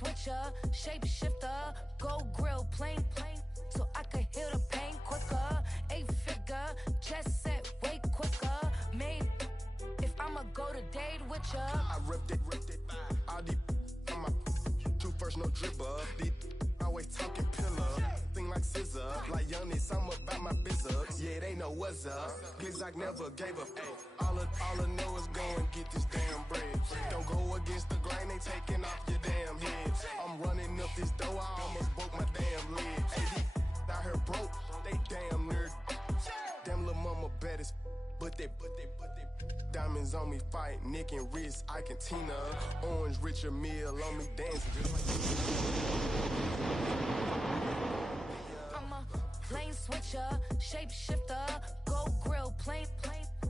switcher, shapeshifter, go grill, plain, so I could heal the pain quicker. 8-figure, chest set way quicker. Made if I'ma go to date with ya. I ripped it. All these on my two first, no dribble. These always talking pillar. Thing like scissor. Like youngest, I'm about my business. Yeah, they know what's up. Glizzock never gave up. All I know is go and get this damn bread. Don't go against the grain, they taking off your damn head. I'm running up this door, I almost broke my damn leg. Hey, these out here broke, they damn nerd. Damn little mama bad as but they diamonds on me fight, neck and wrist, I can Tina. Orange Richard Mill on me dancing just like I'm a lane switcher, shapeshifter, go grill, plain,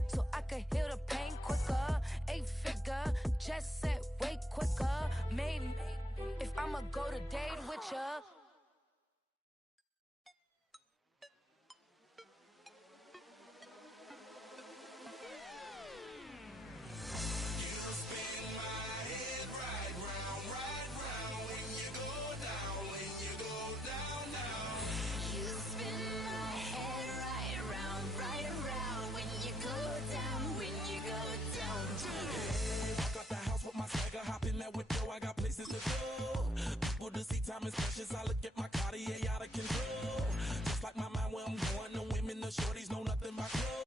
so I could heal the pain quicker. 8-figure, chest set way quicker. Made if I'ma go to date with ya. I got places to go. People to see, time is precious. I look at my Cartier out of control. Just like my mind where I'm going. The women, the shorties know nothing but clothes.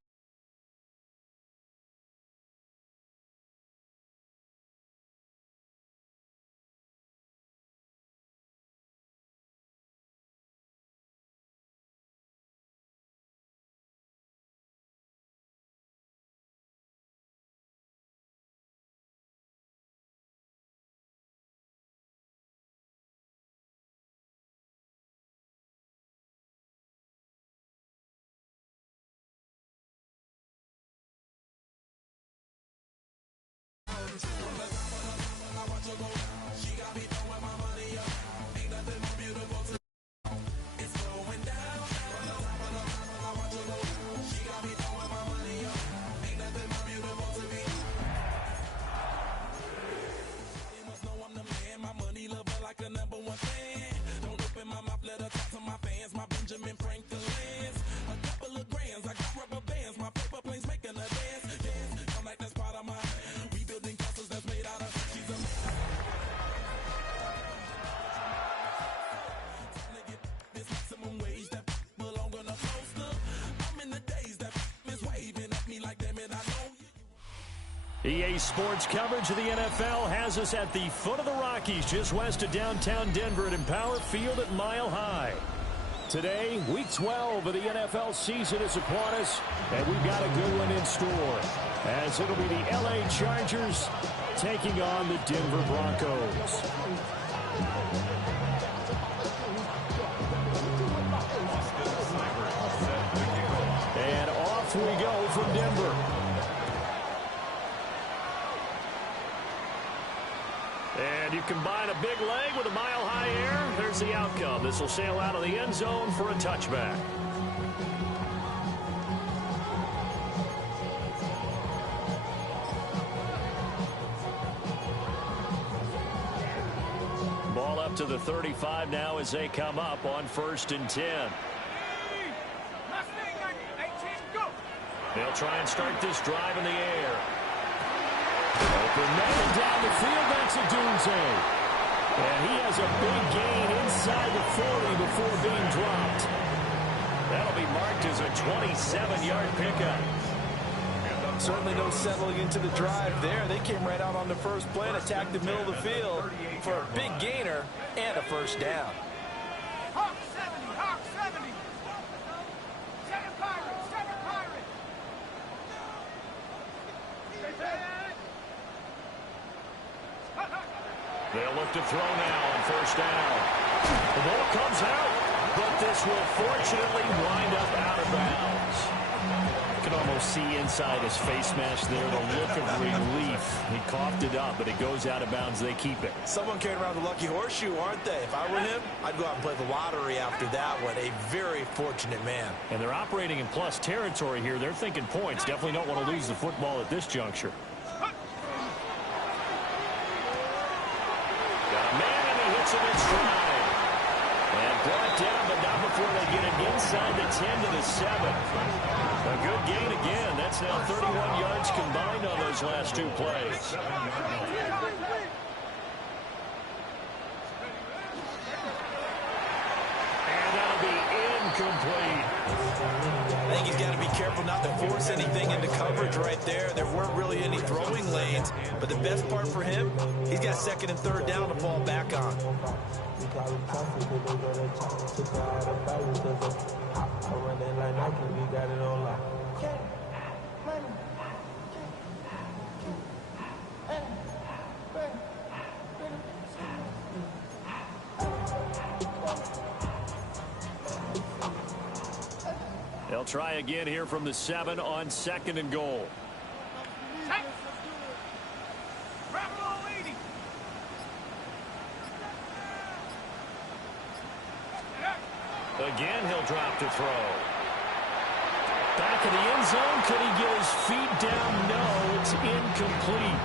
She got me throwing my money up. Ain't nothing more beautiful to it's going down. From the top of the I watch her go. She got me throwing my money up. Ain't nothing more beautiful to me. You must know I'm the man. My money lover like a number one fan. Don't open my mouth, let her talk to my fans. My Benjamin Franklin's. A couple of grands, I got rubber bands. My paper planes making a dance. I'm like that's part of my rebuilding castles that's made out of. She's a maximum wage that belong on a poster. I'm in the days that is waving at me like damn it, I know. EA Sports coverage of the NFL has us at the foot of the Rockies, just west of downtown Denver at Empower Field at Mile High. Today, Week 12 of the NFL season is upon us, and we've got a good one in store, as it'll be the LA Chargers taking on the Denver Broncos. And off we go from Denver. And you combine a big leg with a mile-high air, there's the outcome. This will sail out of the end zone for a touchback. Ball up to the 35 now as they come up on 1st and 10. They'll try and start this drive in the air. Open man down the field, that's a doozy. And he has a big gain inside the 40 before being dropped. That'll be marked as a 27-yard pickup. Certainly no settling into the drive there. They came right out on the first play and attacked the middle of the field for a big gainer and a first down. Hawk 70, Hawk 70. Center Pirate, Center Pirate. They'll look to throw now on 1st down. The ball comes out, but this will fortunately wind up out of bounds. You can almost see inside his face mask there the look of relief. He coughed it up, but it goes out of bounds. They keep it. Someone carrying around the lucky horseshoe, aren't they? If I were him, I'd go out and play the lottery after that one. A very fortunate man. And they're operating in plus territory here. They're thinking points. Definitely don't want to lose the football at this juncture. Got a man, and he him in stride. And brought down, but not before they get it inside the 10 to the 7. A good gain again. That's now 31 yards combined on those last two plays. And that'll be incomplete. I think he's got to be careful not to force anything into coverage right there. There weren't really any throwing lanes, but the best part for him, he's got second and third down to fall back on. They'll try again here from the 7 on 2nd and goal. Again, he'll drop to throw. Back in the end zone. Could he get his feet down? No, it's incomplete.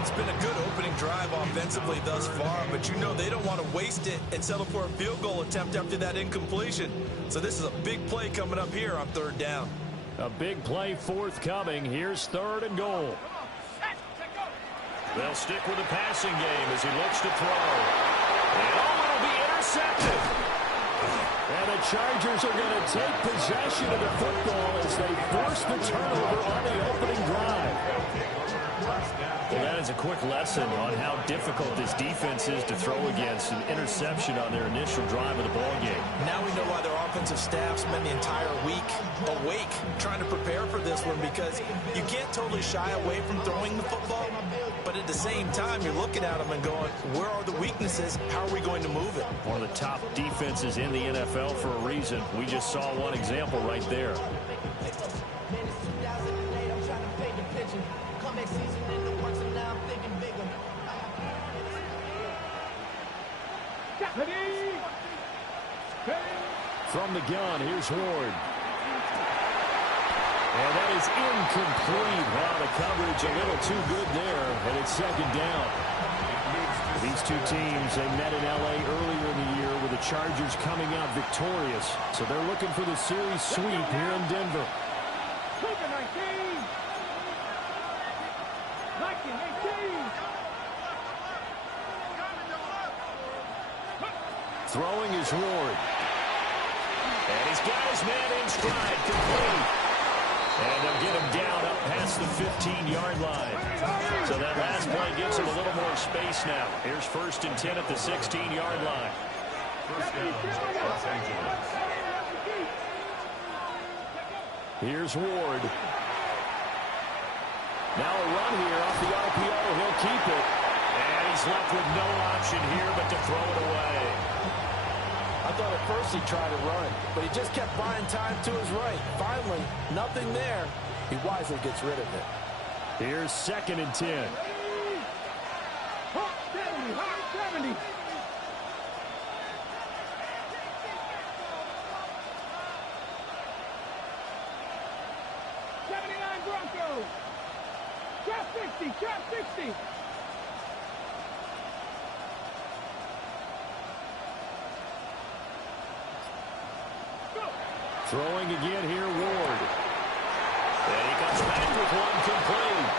It's been a good opening drive offensively thus far, but you know they don't want to waste it and settle for a field goal attempt after that incompletion. So this is a big play coming up here on third down. A big play forthcoming. Here's 3rd and goal. They'll stick with the passing game as he looks to throw. And it'll be intercepted. And the Chargers are going to take possession of the football as they force the turnover on the opening drive. Well, that is a quick lesson on how difficult this defense is to throw against. An interception on their initial drive of the ballgame. Now we know why their offensive staff spent the entire week awake trying to prepare for this one, because you can't totally shy away from throwing the football, but at the same time you're looking at them and going, where are the weaknesses? How are we going to move it? One of the top defenses in the NFL for a reason. We just saw one example right there. From the gun, here's Ward. And that is incomplete. Wow, the coverage a little too good there, and it's 2nd down. These two teams, they met in L.A. earlier in the year with the Chargers coming out victorious. So they're looking for the series sweep here in Denver. Throwing is Ward. And he's got his man in stride, complete. And they'll get him down up past the 15-yard line. So that last play gives him a little more space now. Here's 1st and 10 at the 16-yard line. Here's Ward. Now a run here off the RPO. He'll keep it. And he's left with no option here but to throw it away. I thought at first he tried to run, but he just kept buying time to his right. Finally, nothing there. He wisely gets rid of it. Here's 2nd and 10. Hawk 70, Hawk 70. Broncos. Drop 60, drop 60. Throwing again here, Ward. And he comes back with one complete.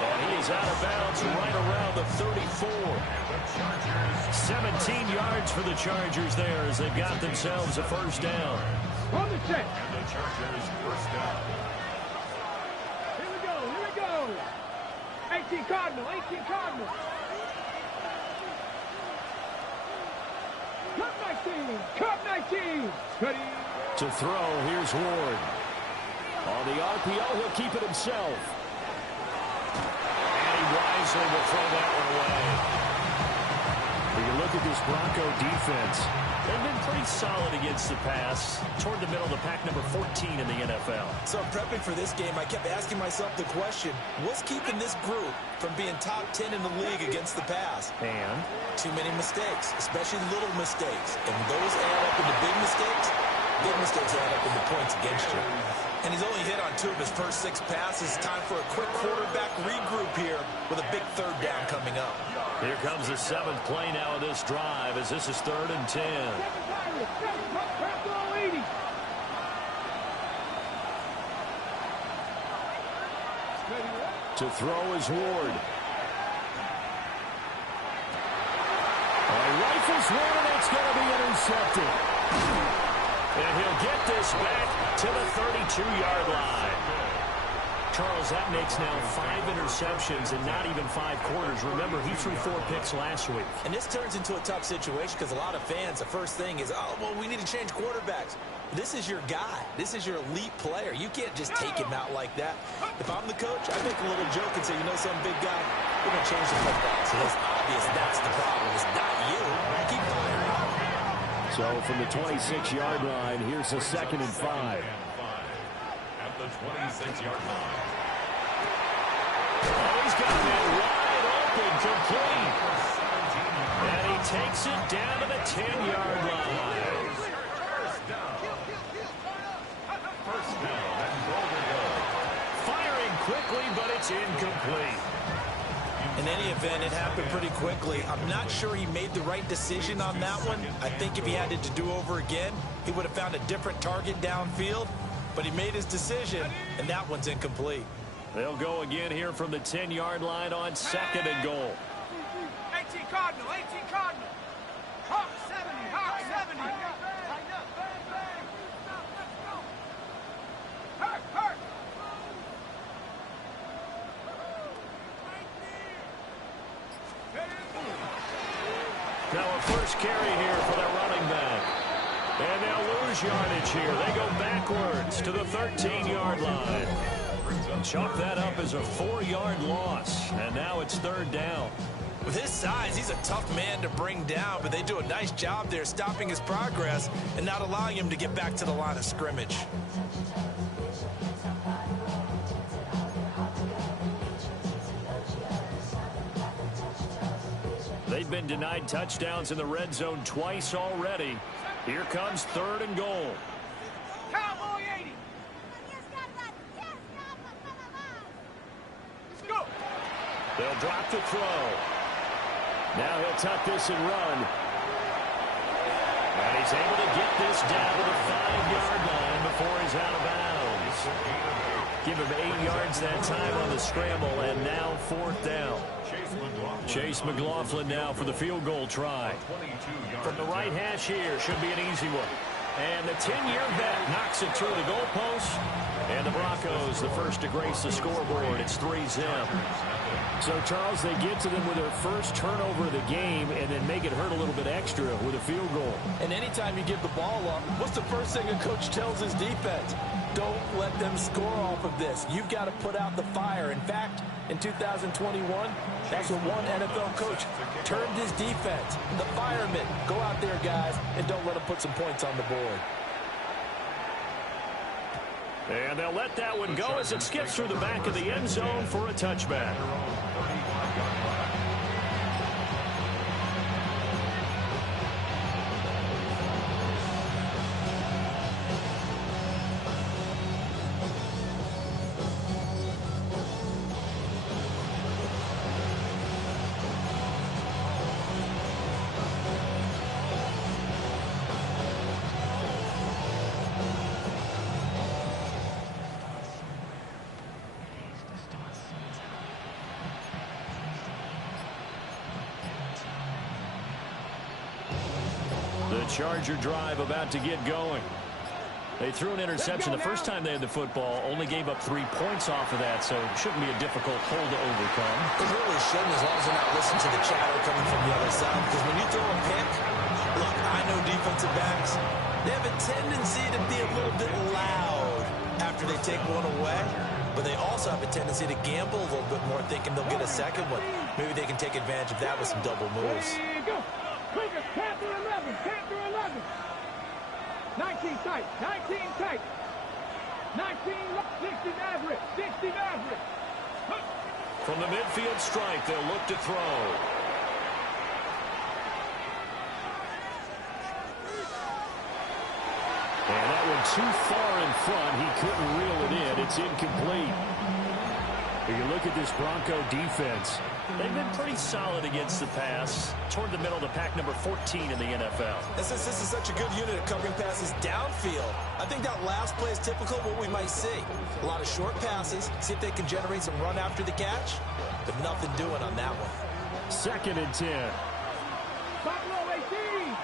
And he is out of bounds right around the 34. 17 yards for the Chargers there as they've got themselves a 1st down. On the check. And the Chargers 1st down. Here we go. 18 Cardinal, 18 Cardinal. Cup 19. Cuddy. To throw, here's Ward. On the RPO, he'll keep it himself. And he wisely will throw that one away. When you look at this Bronco defense, they've been pretty solid against the pass. Toward the middle of the pack, number 14 in the NFL. So prepping for this game, I kept asking myself the question, what's keeping this group from being top 10 in the league against the pass? And? Too many mistakes, especially little mistakes. And those add up into big mistakes add up into points against you. And he's only hit on 2 of his first 6 passes. Time for a quick quarterback regroup here with a big 3rd down coming up. Here comes the 7th play now of this drive as this is 3rd and 10. To throw is Ward. Rifles one, and it's going to be intercepted. And he'll get this back to the 32-yard line. Charles, that makes now 5 interceptions in not even 5 quarters. Remember, he threw 4 picks last week. And this turns into a tough situation because a lot of fans, the first thing is, oh, well, we need to change quarterbacks. This is your guy. This is your elite player. You can't just take him out like that. If I'm the coach, I make a little joke and say, you know, some big guy, we're going to change the football. So it's obvious that's the problem. It's not you. Keep firing. So from the 26-yard line, here's a 2nd and 5. At the 26-yard line. Oh, he's got that wide open, complete. And he takes it down to the 10-yard line. First down and goal to go. Firing quickly, but it's incomplete. In any event, it happened pretty quickly. I'm not sure he made the right decision on that one. I think if he had it to do over again, he would have found a different target downfield. But he made his decision, and that one's incomplete. They'll go again here from the 10-yard line on 2nd and goal. 18 Cardinal, 18 Cardinal. Hawk 70, Hawk 70. Hurt, hurt. Now a first carry here for their running back. And they'll lose yardage here. They go backwards to the 13-yard line. Chalk that up as a 4-yard loss. And now it's 3rd down. With his size, he's a tough man to bring down, but they do a nice job there stopping his progress and not allowing him to get back to the line of scrimmage. They've been denied touchdowns in the red zone twice already. Here comes 3rd and goal. Cowboy 80. Let's go. They'll drop the throw. Now he'll tuck this and run. And he's able to get this down to the 5-yard line before he's out of bounds. Give him 8 yards that time on the scramble, and now 4th down. Chase McLaughlin now for the field goal try. From the right hash here, should be an easy one. And the 10-year vet knocks it through the goalpost. And the Broncos, the first to grace the scoreboard. It's 3-zip. So, Charles, they get to them with their first turnover of the game and then make it hurt a little bit extra with a field goal. And anytime you give the ball up, what's the first thing a coach tells his defense? Don't let them score off of this. You've got to put out the fire. In fact, in 2021, that's what one NFL coach termed his defense. The firemen. Go out there, guys, and don't let them put some points on the board. And they'll let that one go as it skips through the back of the end zone for a touchback. Charger drive about to get going. They threw an interception the first time they had the football, only gave up 3 points off of that, so it shouldn't be a difficult hole to overcome. It really shouldn't, as long as they're not listening to the chatter coming from the other side, because when you throw a pick, look, I know defensive backs, they have a tendency to be a little bit loud after they take one away, but they also have a tendency to gamble a little bit more, thinking they'll get a second one. Maybe they can take advantage of that with some double moves. There you go. Cougars, Panther 11, Panther 11. 19 tight, 19 tight. 19, 60 average, 60 average. From the midfield stripe, they'll look to throw. And that one too far in front. He couldn't reel it in. It's incomplete. You look at this Bronco defense. They've been pretty solid against the pass. Toward the middle of the pack, number 14 in the NFL. This is such a good unit of covering passes downfield. I think that last play is typical of what we might see. A lot of short passes. See if they can generate some run after the catch. But nothing doing on that one. 2nd and 10. Buffalo 18.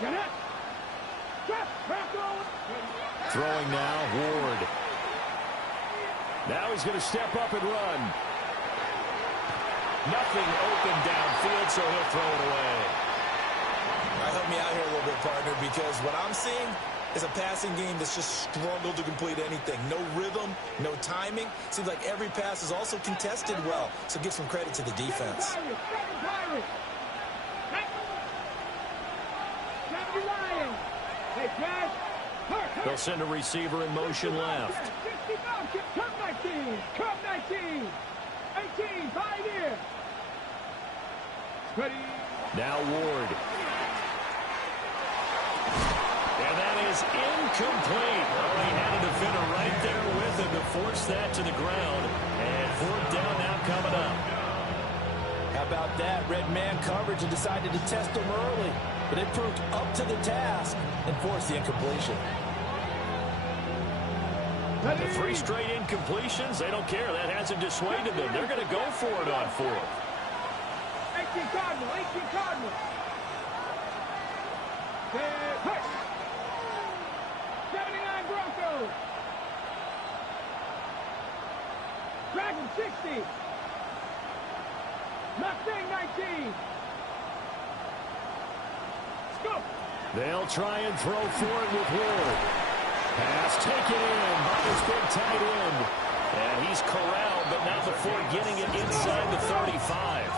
Get it. Throwing now, Ward. Now he's going to step up and run. Nothing open downfield, so he'll throw it away. Help me out here a little bit, partner, because what I'm seeing is a passing game that's just struggled to complete anything. No rhythm, no timing. Seems like every pass is also contested well, so give some credit to the defense. They'll send a receiver in motion left. Cup 19, Cup 19, 18, Pioneer. Ready. Now Ward. And that is incomplete. Oh, he had a defender right there with him to force that to the ground. And 4th down now coming up. How about that? Red man coverage and decided to test him early. But it proved up to the task and forced the incompletion. The 3 straight incompletions, they don't care. That hasn't dissuaded them. They're going to go for it on 4th. 18 Cardinal, 18 Cardinal. 79 Broncos. Dragon 60. Mustang 19. Scoop. They'll try and throw for it with Ward. Pass taken in by his big tight end. And he's corralled, but now before getting it inside the 35.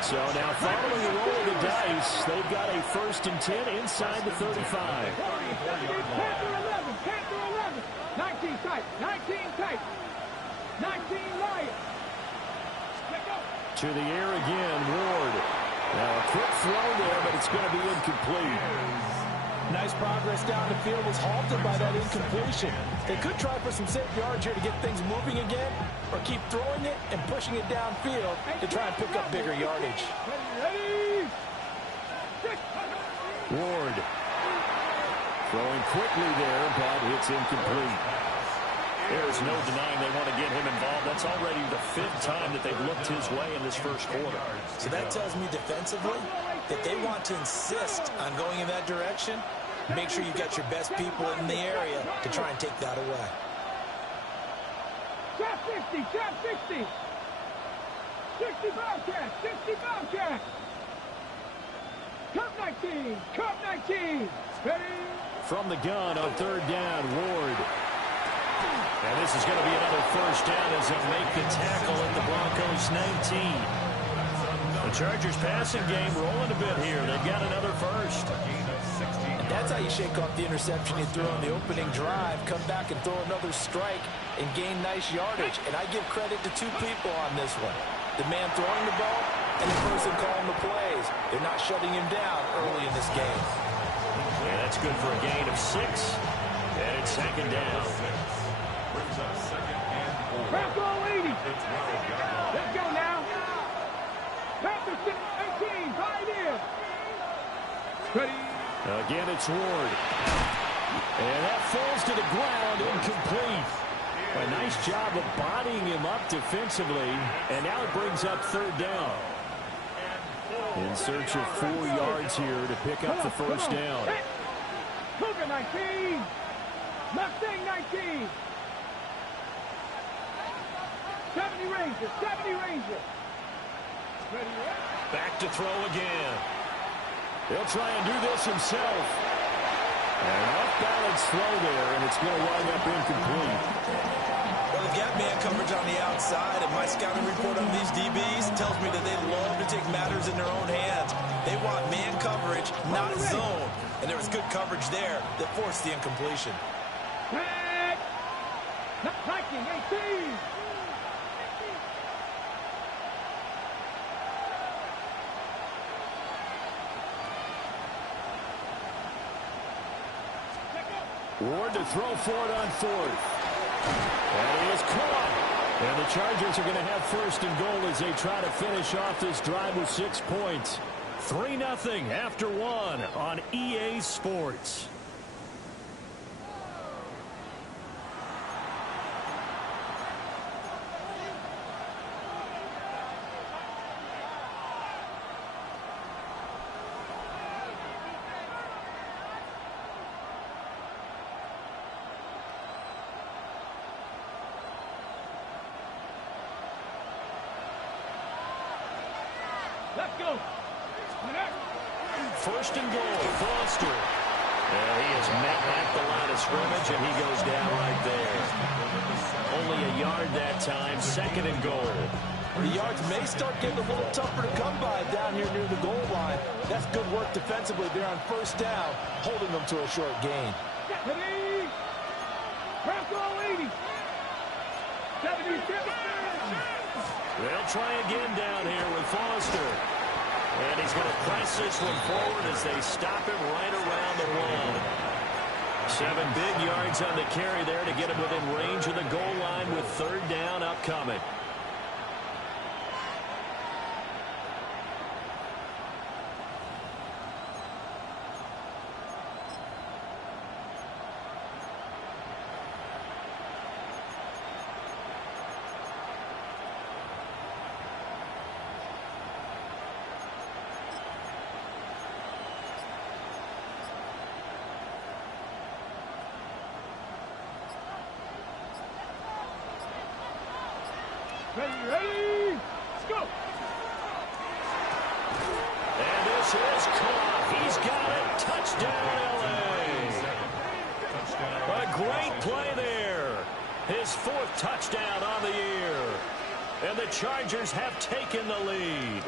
So now following the roll of the dice, they've got a 1st and 10 inside the 35. Panther 11, Panther 11. 19 tight, 19 tight. 19 Lions. To the air again, Ward. Now a quick throw there, but it's going to be incomplete. Nice progress down the field was halted by that incompletion. They could try for some safe yards here to get things moving again, or keep throwing it and pushing it downfield to try and pick up bigger yardage. Ward throwing quickly there, but it's incomplete. There's no denying they want to get him involved. That's already the 5th time that they've looked his way in this 1st quarter. So that tells me defensively that they want to insist on going in that direction. Make sure you've got your best people in the area to try and take that away. Trap 60, trap 60. 60 Bobcats, 60 Bobcats. Cup 19, Cup 19. Ready? From the gun on 3rd down, Ward. And this is going to be another 1st down as they'll make the tackle at the Broncos 19. The Chargers passing game rolling a bit here. They've got another 1st. And that's how you shake off the interception you threw on the opening drive, come back and throw another strike and gain nice yardage. And I give credit to 2 people on this one. The man throwing the ball and the person calling the plays. They're not shutting him down early in this game. And that's good for a gain of 6. And it's 2nd down. Bronco 80. Let's go now. Panther 18, Pioneer. Ready. Again, it's Ward. And that falls to the ground, incomplete. A nice job of bodying him up defensively. And now it brings up 3rd down. In search of 4 yards here to pick up the 1st down. Cougar 19. Mustang 19. 70 Rangers, 70 Rangers. Back to throw again. He'll try and do this himself. An off-balance throw there, and it's going to wind up incomplete. Well, they've got man coverage on the outside, and my scouting report on these DBs tells me that they love to take matters in their own hands. They want man coverage, not zone. And there was good coverage there that forced the incompletion. Viking 18. Ward to throw for it on 4th. And he is caught. And the Chargers are going to have first and goal as they try to finish off this drive with 6 points. 3-0 after 1 on EA Sports. Let's go. First and goal, Foster. And he is met at the line of scrimmage, and he goes down right there. Only a yard that time, second and goal. The yards may start getting a little tougher to come by down here near the goal line. That's good work defensively there on first down, holding them to a short gain. Ready. Bronco 80. 77. They'll try again down here with Foster. And he's going to press this one forward as they stop him right around the 1. 7 big yards on the carry there to get him within range of the goal line with third down upcoming. Ready. Let's go. And this is caught. He's got it. Touchdown, L.A. A great play there. His 4th touchdown on the year. And the Chargers have taken the lead.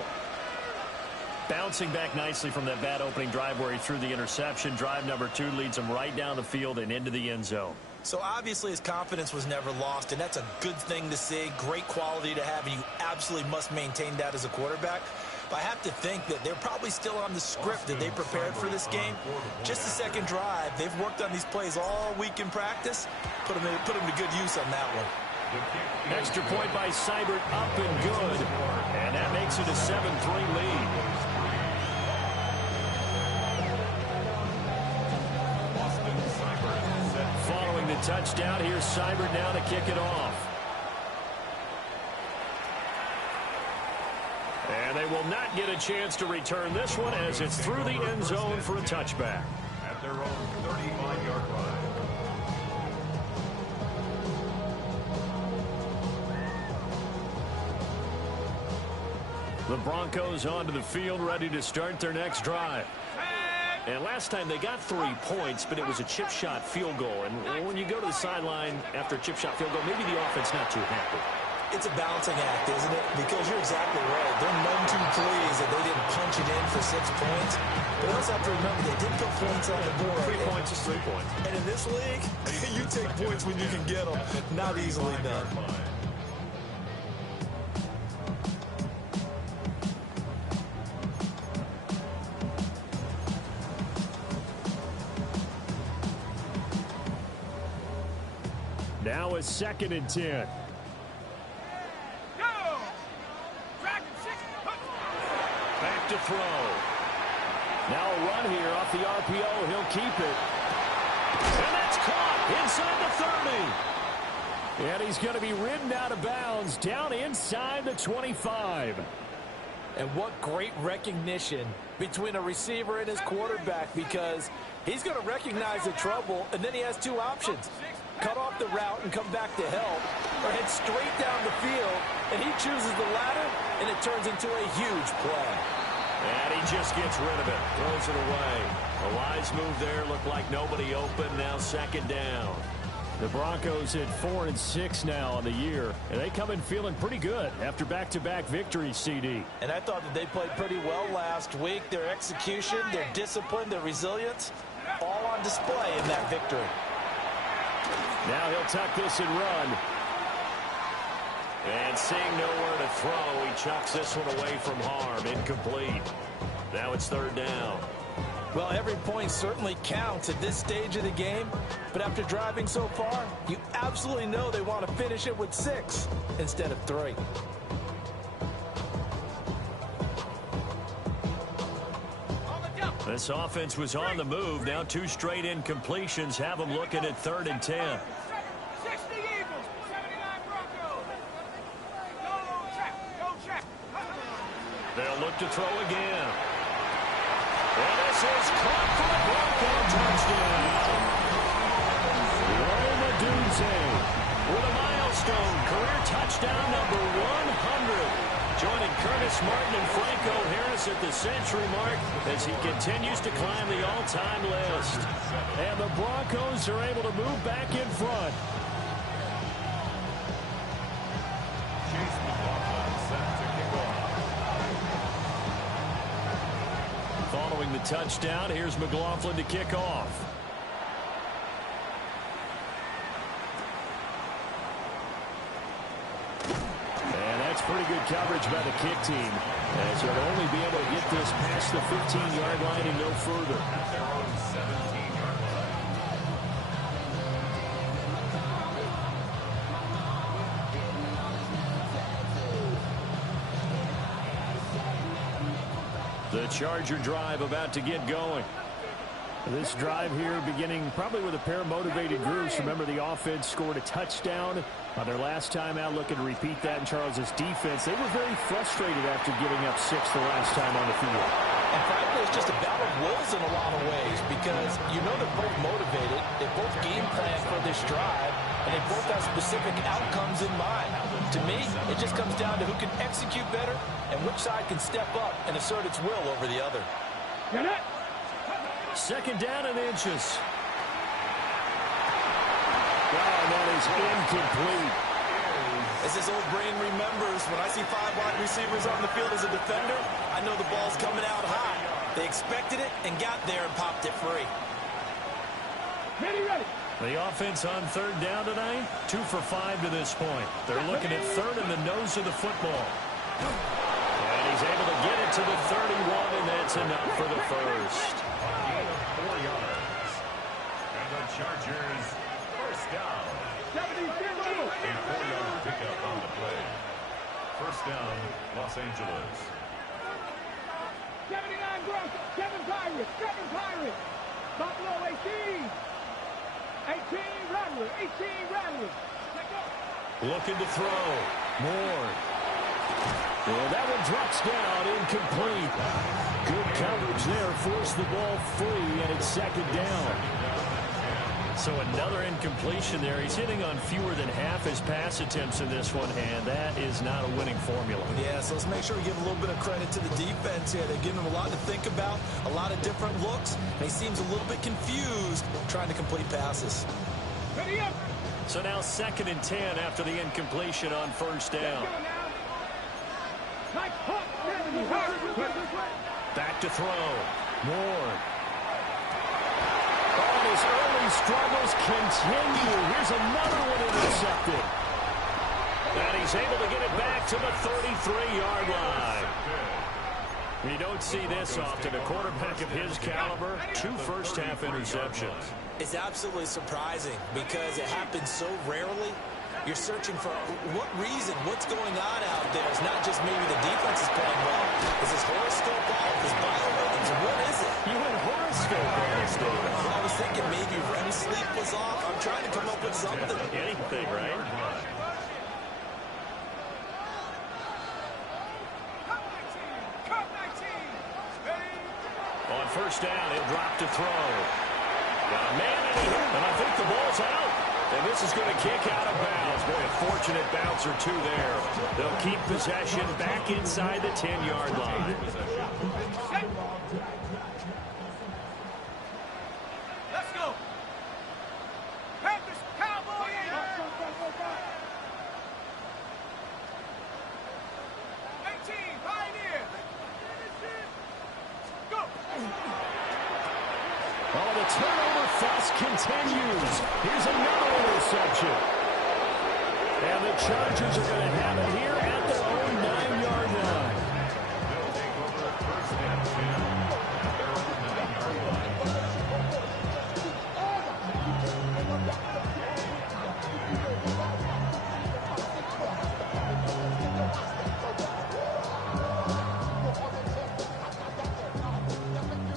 Bouncing back nicely from that bad opening drive where he threw the interception. Drive number 2 leads him right down the field and into the end zone. So obviously his confidence was never lost, and that's a good thing to see. Great quality to have, and you absolutely must maintain that as a quarterback. But I have to think that they're probably still on the script that they prepared for this game. Just the second drive, they've worked on these plays all week in practice. Put them to good use on that one. Extra point by Seibert, up and good. And that makes it a 7-3 lead. Following the touchdown, here's Seibert now to kick it off. And they will not get a chance to return this one as it's through the end zone for a touchback. At their own 35-yard line. The Broncos onto the field, ready to start their next drive. And last time they got 3 points, but it was a chip shot field goal. And when you go to the sideline after a chip shot field goal, maybe the offense not too happy. It's a balancing act, isn't it? Because you're exactly right. They're none too pleased that they didn't punch it in for 6 points. But you also have to remember they did put points on the board. 3 points is 3 points. And in this league, you take points when you can get them. Not easily done. Now a 2nd and 10. Back to throw. Now a run here off the RPO. He'll keep it. And that's caught inside the 30. And he's going to be ridden out of bounds down inside the 25. And what great recognition between a receiver and his quarterback, because he's going to recognize the trouble, and then he has 2 options. Cut off the route and come back to help, or head straight down the field, and he chooses the latter, and it turns into a huge play. And he just gets rid of it, throws it away. A wise move there, looked like nobody open, now 2nd down. The Broncos at 4-6 now on the year, and they come in feeling pretty good after back-to-back victories, CD. And I thought that they played pretty well last week. Their execution, their discipline, their resilience, all on display in that victory. Now he'll tuck this and run. And seeing nowhere to throw, he chucks this one away from harm. Incomplete. Now it's 3rd down. Well, every point certainly counts at this stage of the game, but after driving so far, you absolutely know they want to finish it with 6 instead of 3. This offense was on the move. Now 2 straight incompletions have them looking at 3rd and 10. 60 Eagles, 79 Broncos. Go check. They'll look to throw again. And this is caught for a Bronco touchdown. Roma Dunze with a milestone career touchdown number 100. Joining Curtis Martin and Franco Harris at the century mark as he continues to climb the all-time list. And the Broncos are able to move back in front. Chase McLaughlin set to kick off. Following the touchdown, here's McLaughlin to kick off. And that's pretty good coverage by the kick team, as they'll only be able to get this past the 15-yard line and no further. At their own 17-yard line. The Charger drive about to get going. This drive here beginning probably with a pair of motivated groups. Remember, the offense scored a touchdown on their last time out. Looking to repeat that in Charles' defense. They were very frustrated after giving up 6 the last time on the field. And frankly, it's just a battle of wills in a lot of ways because you know they're both motivated. They both game plan for this drive, and they both have specific outcomes in mind. To me, it just comes down to who can execute better and which side can step up and assert its will over the other. Get it? 2nd down and inches. And that is incomplete. As his old brain remembers, when I see 5 wide receivers on the field as a defender, I know the ball's coming out high. They expected it and got there and popped it free. Ready. The offense on 3rd down tonight, 2 for 5 to this point. They're looking at 3rd in the nose of the football. And he's able to get it to the 31, and that's enough for the first. 4 yards. And the Chargers, first down. 70 A 4-yard pickup on the play. First down, Los Angeles. 79 Broncos, 7 Pirates. Buffalo 18. 18 Rattlers. Looking to throw. Moore. And that one drops down, incomplete. Good coverage there, forced the ball free, and it's 2nd down. So another incompletion there. He's hitting on fewer than half his pass attempts in this one, and that is not a winning formula. Yeah, so let's make sure we give a little bit of credit to the defense here. They're giving him a lot to think about, a lot of different looks, and he seems a little bit confused trying to complete passes. Ready up. So now 2nd and 10 after the incompletion on 1st down. Back to throw. Moore. Oh, his early struggles continue. Here's another one intercepted. And he's able to get it back to the 33-yard line. You don't see this often. A quarterback of his caliber, 2 first-half interceptions. It's absolutely surprising because it happens so rarely. You're searching for what reason, what's going on out there. It's not just maybe the defense is playing well. Is his horoscope off? Is biorhythms? What is it? You had horoscope on this, David. Well, I was thinking maybe REM sleep was off. I'm trying to come up with something. Anything, right? On 1st down, he'll drop to throw. Got a man in here, and I think the ball's out. And this is going to kick out of bounds. Boy, a fortunate bounce or 2 there. They'll keep possession back inside the 10-yard line. Let's go. Panthers, Cowboys. 18, Pioneer. Go. Oh, the turnover fuss continues. Here's another interception. And the Chargers are going to have it here at their own 9-yard line. They'll take over 1st and 10 at their own 9-yard line.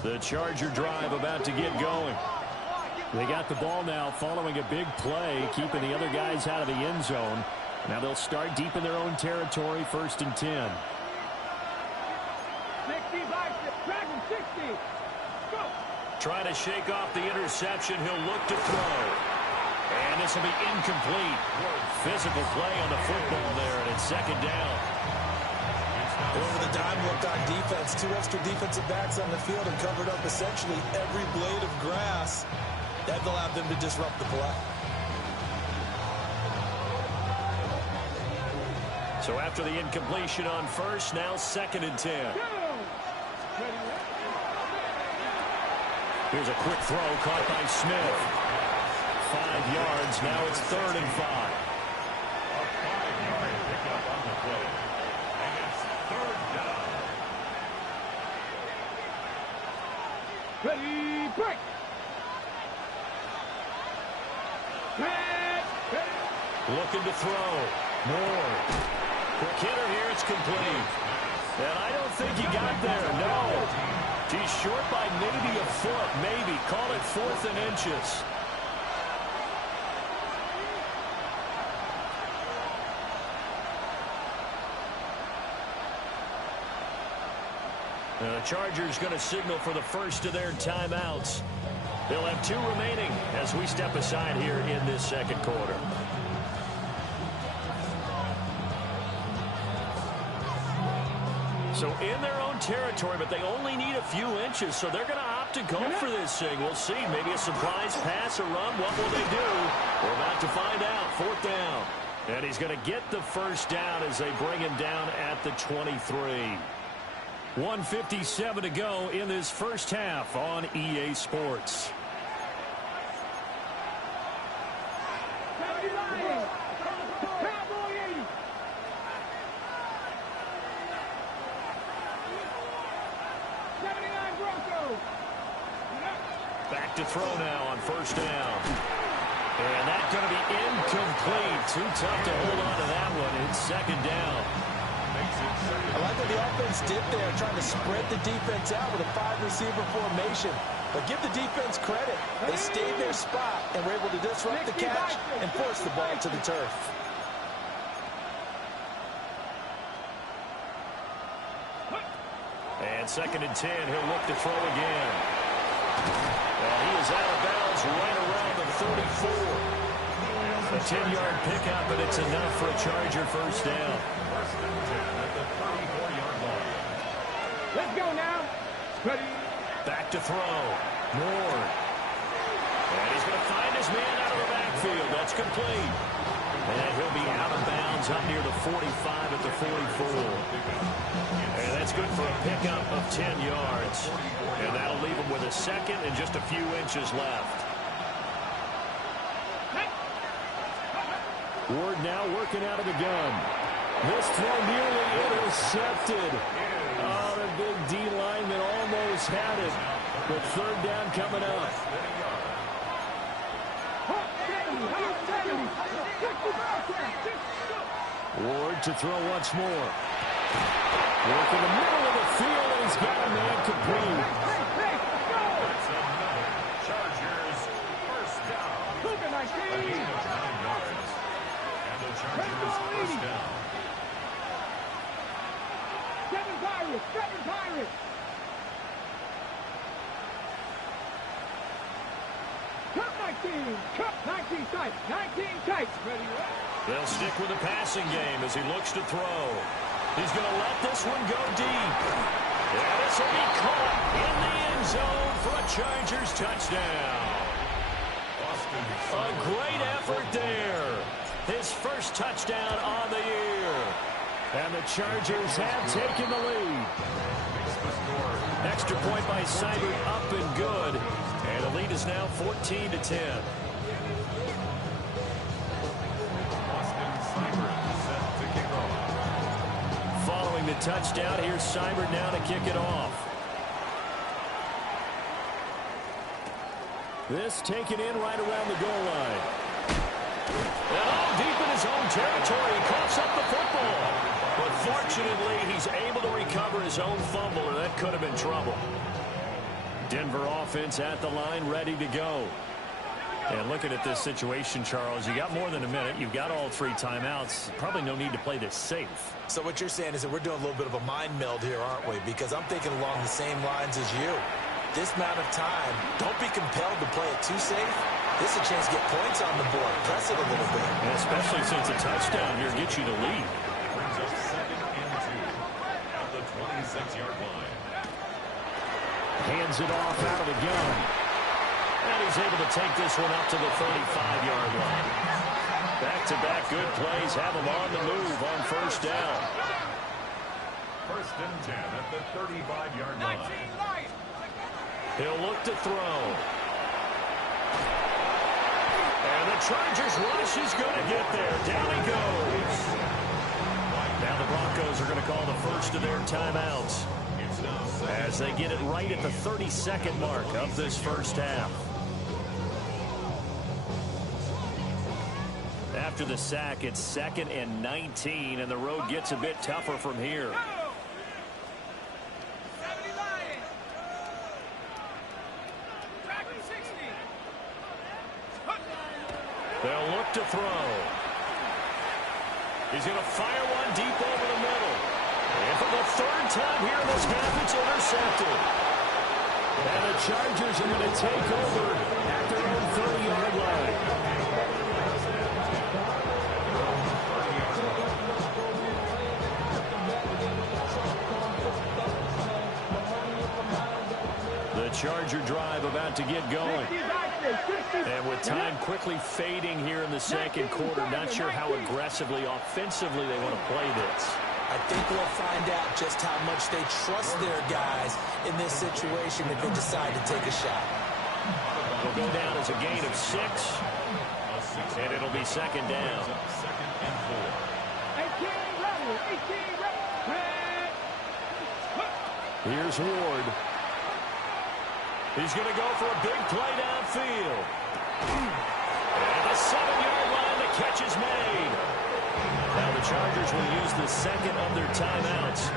The Charger drive about to get going. They got the ball now following a big play, keeping the other guys out of the end zone. Now they'll start deep in their own territory, 1st and 10. 60, 60. Go. Trying to shake off the interception. He'll look to throw. And this will be incomplete. Physical play on the football there, and it's 2nd down. Over the dime look on defense. 2 extra defensive backs on the field and covered up essentially every blade of grass. That allowed them to disrupt the play. So after the incompletion on 1st, now 2nd and 10. Here's a quick throw caught by Smith. 5 yards. Now it's 3rd and 5. A 5-yard pickup on the play. And it's 3rd down. Ready, break. Looking to throw. More. Quick hitter here. It's complete. And I don't think he got there. No. He's short by maybe a foot. Maybe. Call it 4th and inches. The Chargers going to signal for the first of their timeouts. They'll have 2 remaining as we step aside here in this 2nd quarter. So in their own territory, but they only need a few inches, so they're going to opt to go for this thing. We'll see. Maybe a surprise pass or run. What will they do? We're about to find out. 4th down. And he's going to get the 1st down as they bring him down at the 23. 1:57 to go in this 1st half on EA Sports. Back to throw now on 1st down. And that's going to be incomplete. Too tough to hold on to that one. It's 2nd down. I like what the offense did there, trying to spread the defense out with a 5-receiver formation. But give the defense credit. They stayed their spot and were able to disrupt the catch and force the ball to the turf. And 2nd and 10, he'll look to throw again. And he is out of bounds right around the 34. A 10-yard pickup, but it's enough for a Charger 1st down. 1st and 10 at the 34-yard line. Let's go now. Ready. Back to throw. Moore. And he's going to find his man out of the backfield. That's complete. And he'll be out of bounds up near the 45 at the 44. And that's good for a pickup of 10 yards. And that'll leave him with a 2nd and just a few inches left. Ward now working out of the gun. This throw nearly intercepted. Oh, the big D lineman almost had it. But 3rd down coming up. Ward to throw once more. Work in the middle of the field, and he's got a man complete. That's another Chargers 1st down. A gain of 9 yards. And the Chargers 1st down. 7 Pirates, 7 Pirates. Cut 19, cut 19 tight, 19 tight. Ready, They'll stick with the passing game as he looks to throw. He's going to let this one go deep. And this will be caught in the end zone for a Chargers touchdown. A great effort there. His 1st touchdown on the year. And the Chargers have taken the lead. Extra point by Seibert up and good. And the lead is now 14-10. Following the touchdown, here's Seibert now to kick it off. This taken in right around the goal line. And all deep in his own territory, he coughs up the football. But fortunately, he's able to recover his own fumble, or that could have been trouble. Denver offense at the line, ready to go. And looking at this situation, Charles, you got more than a minute. You've got all 3 timeouts. Probably no need to play this safe. So what you're saying is that we're doing a little bit of a mind meld here, aren't we? Because I'm thinking along the same lines as you. This amount of time, don't be compelled to play it too safe. This is a chance to get points on the board. Press it a little bit. And especially since a touchdown here gets you the lead. Brings up 2nd and 2 at the 26-yard line. Hands it off out of the gun. And he's able to take this one up to the 35-yard line. Back-to-back good plays have him on the move on first down. 1st and 10 at the 35-yard line. He'll look to throw. And the Chargers rush is going to get there. Down he goes. Now the Broncos are going to call the first of their timeouts as they get it right at the 32nd mark of this first half. After the sack, it's 2nd and 19, and the road gets a bit tougher from here. They'll look to throw. He's going to fire one deep over the middle. And for the 3rd time here in this half, it's intercepted. And the Chargers are going to take over at their own 30-yard line. The Charger drive about to get going. And with time quickly fading here in the 2nd quarter, not sure how aggressively, offensively they want to play this. I think we'll find out just how much they trust their guys in this situation if they decide to take a shot. It'll go down as a gain of 6. And it'll be 2nd down. 2nd and 4. Here's Ward. He's going to go for a big play downfield. And the 7-yard line, the catch is made. Now the Chargers will use the 2nd of their timeouts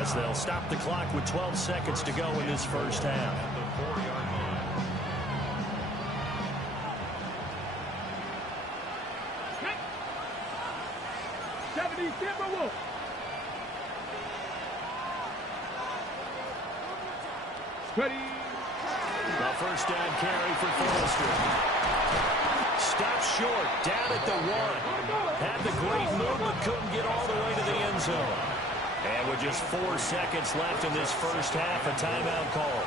as they'll stop the clock with 12 seconds to go in this first half. 70 Timberwolves. Ready. The first down carry for Forrester. Stop short, down at the 1. Had the great move, but couldn't get all the way to the end zone. And with just 4 seconds left in this first half, a timeout call.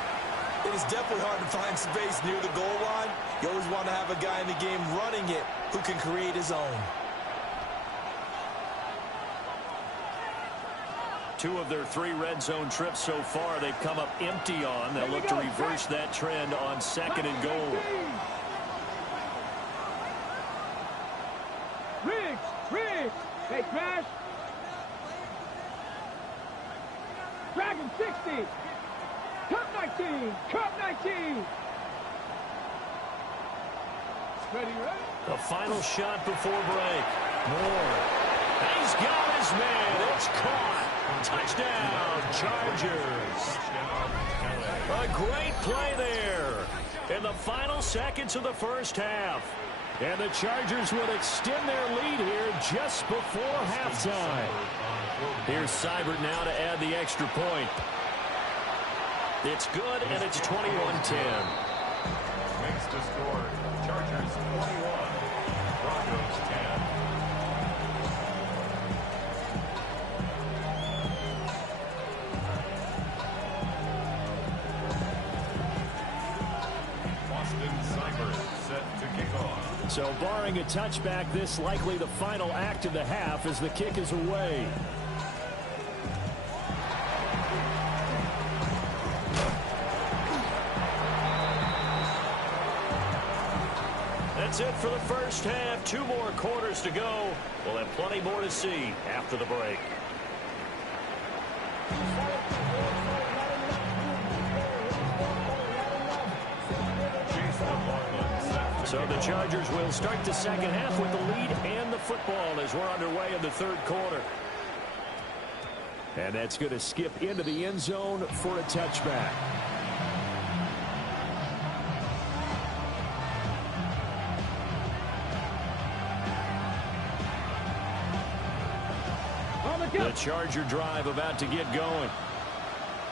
It is definitely hard to find space near the goal line. You always want to have a guy in the game running it who can create his own. 2 of their 3 red zone trips so far they've come up empty on. They'll look to reverse that trend on 2nd and goal. Riggs. Hey, Crash. Dragon 60. Cup 19. Ready. The final shot before break. Moore. He's got his man. It's caught. Touchdown, Chargers. A great play there in the final seconds of the first half. And the Chargers will extend their lead here just before halftime. Here's Seibert now to add the extra point. It's good, and it's 21-10. Makes the score. Chargers 21. Broncos 10. Set to kick off. So barring a touchback, this likely the final act of the half as the kick is away. That's it for the first half. 2 more quarters to go. We'll have plenty more to see after the break. So the Chargers will start the second half with the lead and the football as we're underway in the 3rd quarter. And that's going to skip into the end zone for a touchback. The Charger drive about to get going.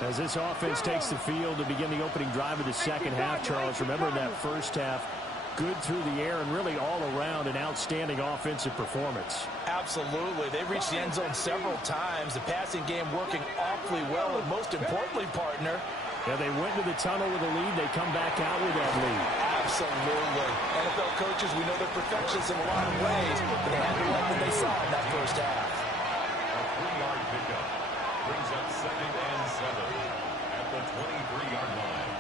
As this offense takes the field to begin the opening drive of the second half, Charles, remember in that first half, good through the air and really all around an outstanding offensive performance. Absolutely. They reached the end zone several times. The passing game working awfully well, and most importantly, partner, yeah, they went to the tunnel with a lead. They come back out with that lead. Absolutely. NFL coaches, we know they're perfectionists in a lot of ways, but they had the weapon they saw in that first half. A 3-yard pickup brings up 2nd and 7 at the 23-yard line.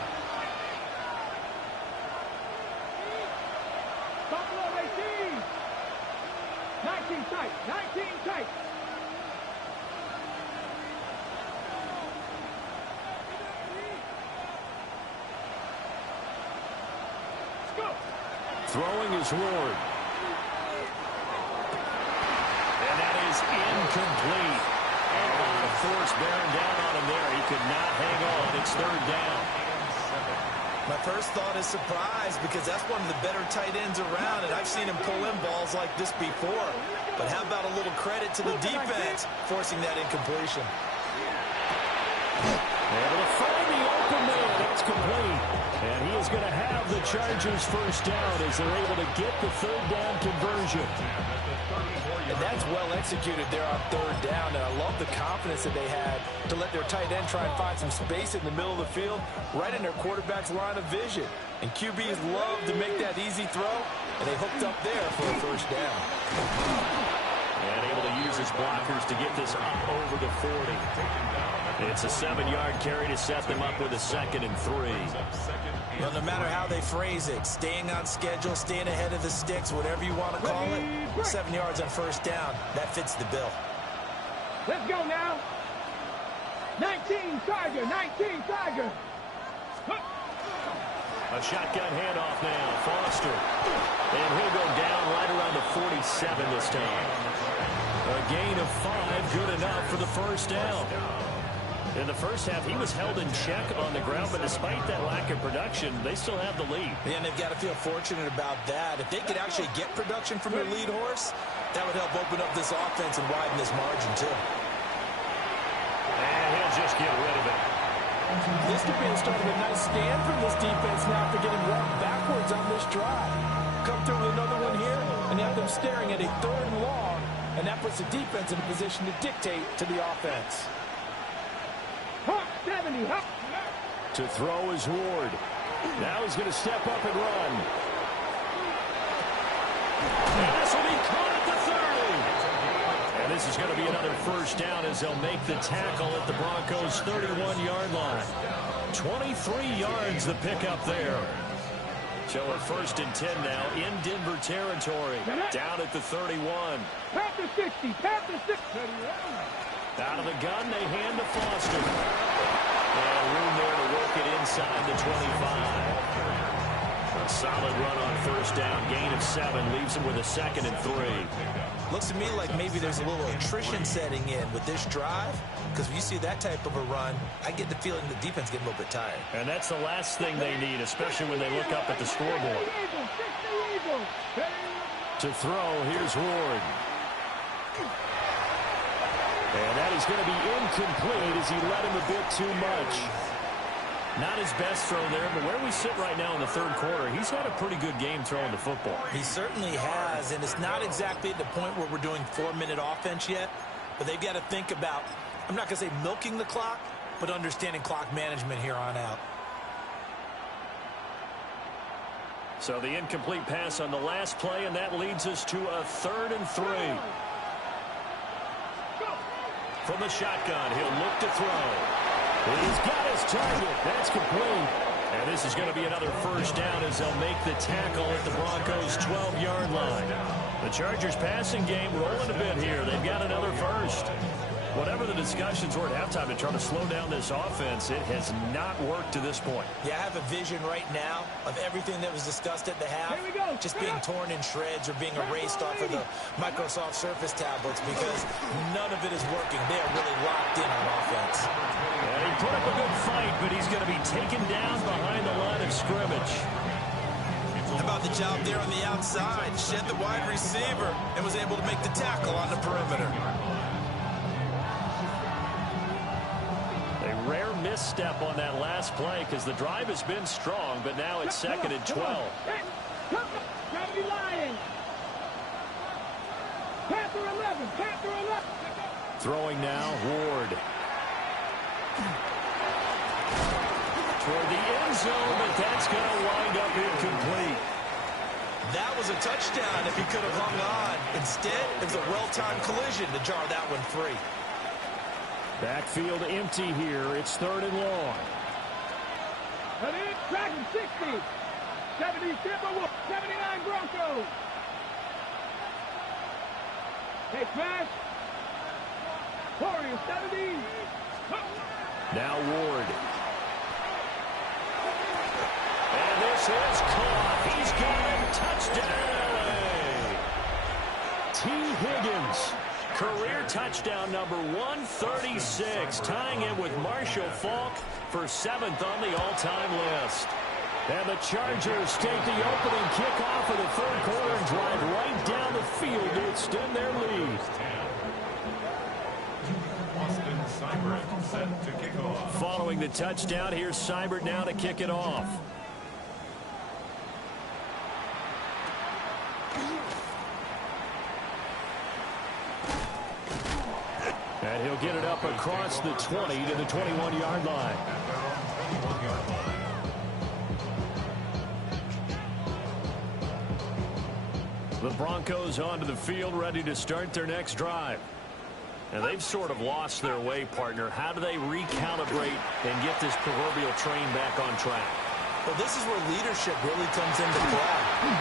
Buffalo 18. 19 tight. 19 tight. Throwing is Ward. And that is incomplete. A lot of force bearing down on him there. He could not hang on. It's 3rd down. My first thought is surprise, because that's one of the better tight ends around, and I've seen him pull in balls like this before. But how about a little credit to the defense forcing that incompletion? Able to find the open man. That's complete. And he is going to have the Chargers first down as they're able to get the 3rd down conversion. And that's well executed there on 3rd down, and I love the confidence that they had to let their tight end try and find some space in the middle of the field, right in their quarterback's line of vision. And QBs love to make that easy throw, and they hooked up there for a first down. And able to use his blockers to get this up over the 40. It's a 7-yard carry to set them up with a 2nd and 3. Well, no matter how they phrase it, staying on schedule, staying ahead of the sticks, whatever you want to call it, 7 yards on first down, that fits the bill. Let's go now. 19 Tiger. 19 Tiger. A shotgun handoff now. Foster. And he'll go down right around the 47 this time. A gain of 5, good enough for the first down. In the first half, he was held in check on the ground, but despite that lack of production, they still have the lead. And they've got to feel fortunate about that. If they could actually get production from their lead horse, that would help open up this offense and widen this margin, too. And he'll just get rid of it. This could be the start of a nice stand from this defense now for getting walked backwards on this drive. Come through with another one here, and you have them staring at a 3rd and long, and that puts the defense in a position to dictate to the offense. 70. To throw is Ward. Now he's going to step up and run. And this will be caught at the 30. And this is going to be another first down as they'll make the tackle at the Broncos' 31-yard line. 23 yards the pickup there. So we're 1st and 10 now in Denver territory. Down at the 31. Panther 60. Panther 60. Out of the gun, they hand to Foster. And room there to work it inside the 25. A solid run on first down. Gain of 7 leaves him with a 2nd and 3. Looks to me like maybe there's a little attrition setting in with this drive, because when you see that type of a run, I get the feeling the defense getting a little bit tired. And that's the last thing they need, especially when they look up at the scoreboard. To throw, here's Ward. And that is going to be incomplete as he led him a bit too much. Not his best throw there, but where we sit right now in the 3rd quarter, he's had a pretty good game throwing the football. He certainly has, and it's not exactly at the point where we're doing 4-minute offense yet, but they've got to think about, I'm not going to say milking the clock, but understanding clock management here on out. So the incomplete pass on the last play, and that leads us to a 3rd and 3. From the shotgun, he'll look to throw. He's got his target. That's complete. And this is going to be another first down as they'll make the tackle at the Broncos' 12-yard line. The Chargers' passing game rolling a bit here. They've got another first. Whatever the discussions were at halftime to try to slow down this offense, it has not worked to this point. Yeah, I have a vision right now of everything that was discussed at the half just being torn in shreds or being erased off of the Microsoft Surface tablets because none of it is working. They are really locked in on offense. And he put up a good fight, but he's going to be taken down behind the line of scrimmage. How about the job there on the outside? Shed the wide receiver and was able to make the tackle on the perimeter. misstep on that last play because the drive has been strong, but now it's 2nd and 12. Gotta be lying. Panther 11. Panther 11. Throwing now, Ward. Toward the end zone, but that's going to wind up incomplete. That was a touchdown if he could have hung on. Instead, it was a well-timed collision to jar that one free. Backfield empty here. It's 3rd and long. And it's Dragon 60. 70 Timberwolves. 79 Broncos. Hey, Smash. Warriors 70. Now Ward. And this is caught. He's got it. Touchdown, LA. T. Higgins. Career touchdown number 136. Tying it with Marshall Faulk for 7th on the all-time list. And the Chargers take the opening kickoff of the 3rd quarter and drive right down the field to extend their lead. Seibert set to kick off. Following the touchdown, here's Seibert now to kick it off. And he'll get it up across the 20 to the 21-yard line. The Broncos onto the field, ready to start their next drive. And they've sort of lost their way, partner. How do they recalibrate and get this proverbial train back on track? Well, this is where leadership really comes into play.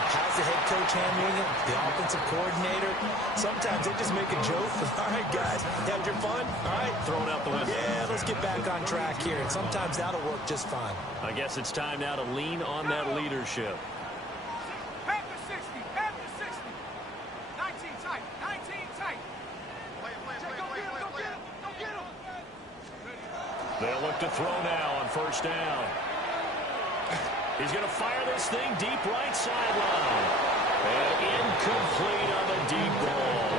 How's the head coach handling it? The offensive coordinator? Sometimes they just make a joke. All right, guys, had your fun? All right. Throw it out the window. Yeah, let's get back on track here. And sometimes that'll work just fine. I guess it's time now to lean on that leadership. Panther 60. Panther 60. 19 tight. 19 tight. Go get him. They'll look to throw now on 1st down. He's going to fire this thing deep right sideline. And incomplete on the deep ball.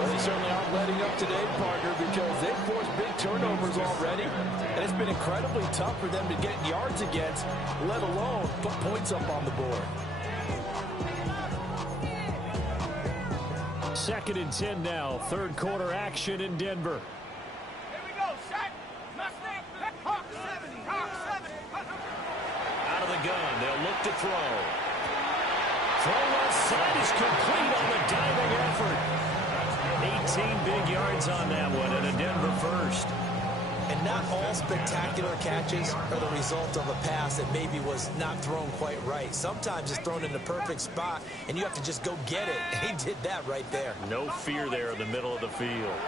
Well, they certainly aren't letting up today, partner, because they've forced big turnovers already. And it's been incredibly tough for them to get yards against, let alone put points up on the board. 2nd and 10 now. 3rd quarter action in Denver. Here we go. Set. Mustang. Hawk 70. Hawk 70. Out of the gun. They'll look to throw. Throw left side is complete on the diving effort. 18 big yards on that one and a Denver first. And not all spectacular catches are the result of a pass that maybe was not thrown quite right. Sometimes it's thrown in the perfect spot, and you have to just go get it. He did that right there. No fear there in the middle of the field.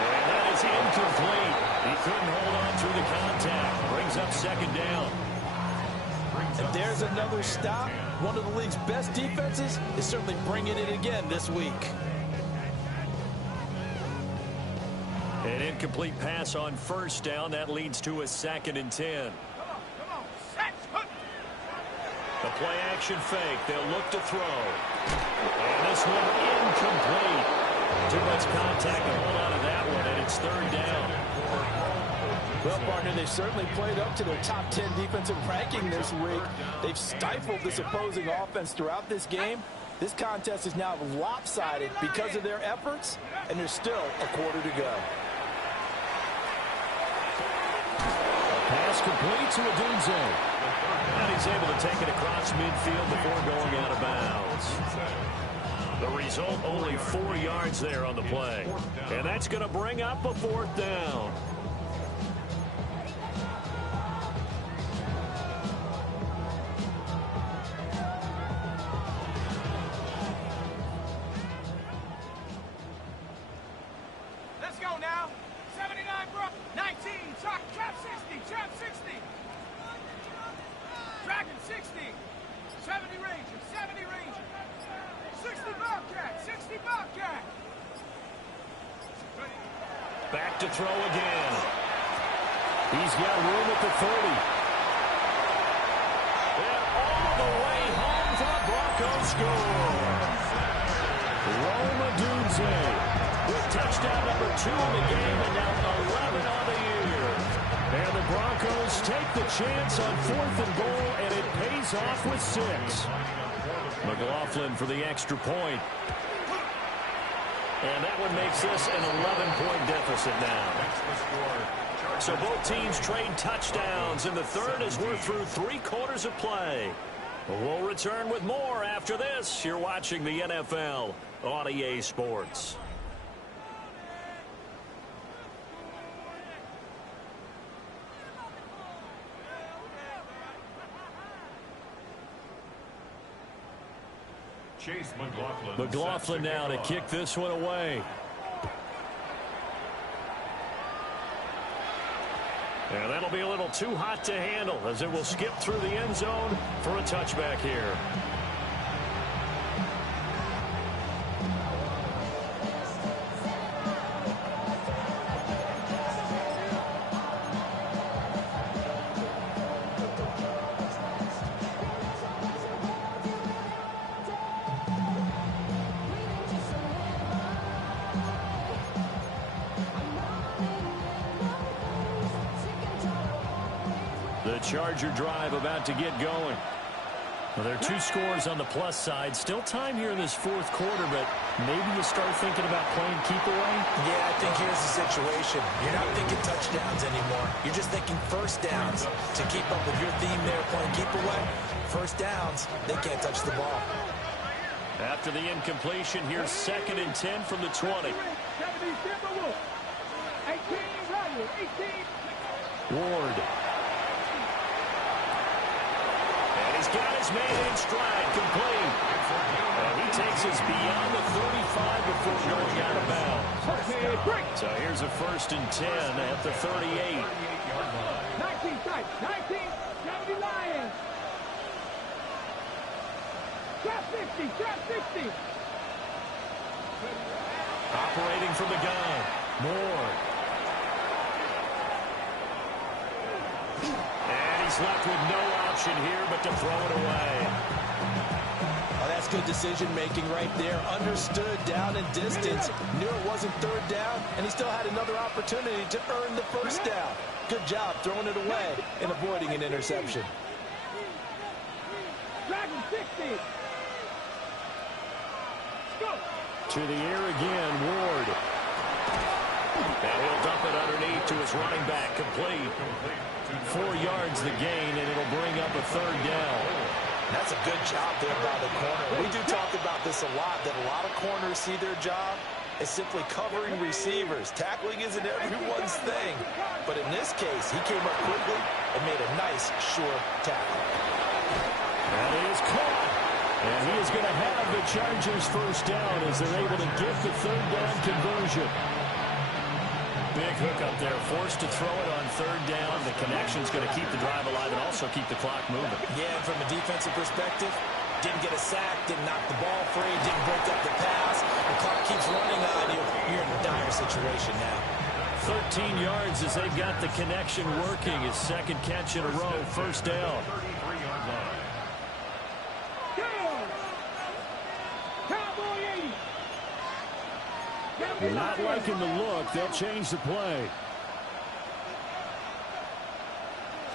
And that is incomplete. He couldn't hold on through the contact. Brings up 2nd down. And there's another stop. One of the league's best defenses is certainly bringing it again this week. An incomplete pass on 1st down. That leads to a 2nd and 10. Come on. Set. The play action fake. They'll look to throw. And this one incomplete. Too much contact to hold on to that one, and it's 3rd down. Well, partner, they've certainly played up to their top 10 defensive ranking this week. They've stifled this opposing offense throughout this game. This contest is now lopsided because of their efforts, and there's still a quarter to go. Pass complete to Odunze. And he's able to take it across midfield before going out of bounds. The result, only 4 yards there on the play. And that's going to bring up a 4th down. Let's go now. 79 Brock. 19. Trap 60. Trap 60. Dragon 60. 70 Ranger. 70 Ranger. 60 Bobcat. 60 Bobcat. Back to throw again. He's got room at the 30. And all the way home for the Broncos score. Rome Odunze with touchdown number 2 in the game and now 11 on the year. And the Broncos take the chance on 4th and goal, and it pays off with 6. McLaughlin for the extra point. And that one makes this an 11-point deficit now. So both teams trade touchdowns, and the third as we're through 3 quarters of play. We'll return with more after this. You're watching the NFL on EA Sports. Chase McLaughlin now to kick this one away. And that'll be a little too hot to handle as it will skip through the end zone for a touchback here. Charger drive about to get going. Well, there are 2 scores on the plus side. Still time here in this 4th quarter, but maybe you start thinking about playing keep away? Yeah, I think here's the situation. You're not thinking touchdowns anymore. You're just thinking first downs. To keep up with your theme there, playing keep away, first downs, they can't touch the ball. After the incompletion, here's 2nd and 10 from the 20. Ward. Got his man in stride, complete. And he takes us beyond the 35 before going out of bounds. So here's a 1st and 10 at the 38. 19 tight, 19, 70 Lions. Trap 60, trap 60. Operating from the gun, Moore. He's left with no option here but to throw it away. Oh, that's good decision-making right there. Understood down and distance. Knew it wasn't 3rd down, and he still had another opportunity to earn the 1st down. Good job throwing it away and avoiding an interception. Dragon 60. Go. To the air again, Ward. And he'll dump it underneath to his running back, complete. 4 yards the gain, and it'll bring up a 3rd down. That's a good job there by the corner. We do talk about this a lot, that a lot of corners see their job as simply covering receivers. Tackling isn't everyone's thing. But in this case, he came up quickly and made a nice, sure tackle. That is caught. And he is going to have the Chargers 1st down as they're able to get the 3rd down conversion. Big hook up there, forced to throw it on 3rd down. The connection's going to keep the drive alive and also keep the clock moving. Yeah, and from a defensive perspective, didn't get a sack, didn't knock the ball free, didn't break up the pass. The clock keeps running on you. You're in a dire situation now. 13 yards as they've got the connection working. His 2nd catch in a row, 1st down. Not liking the look. They'll change the play.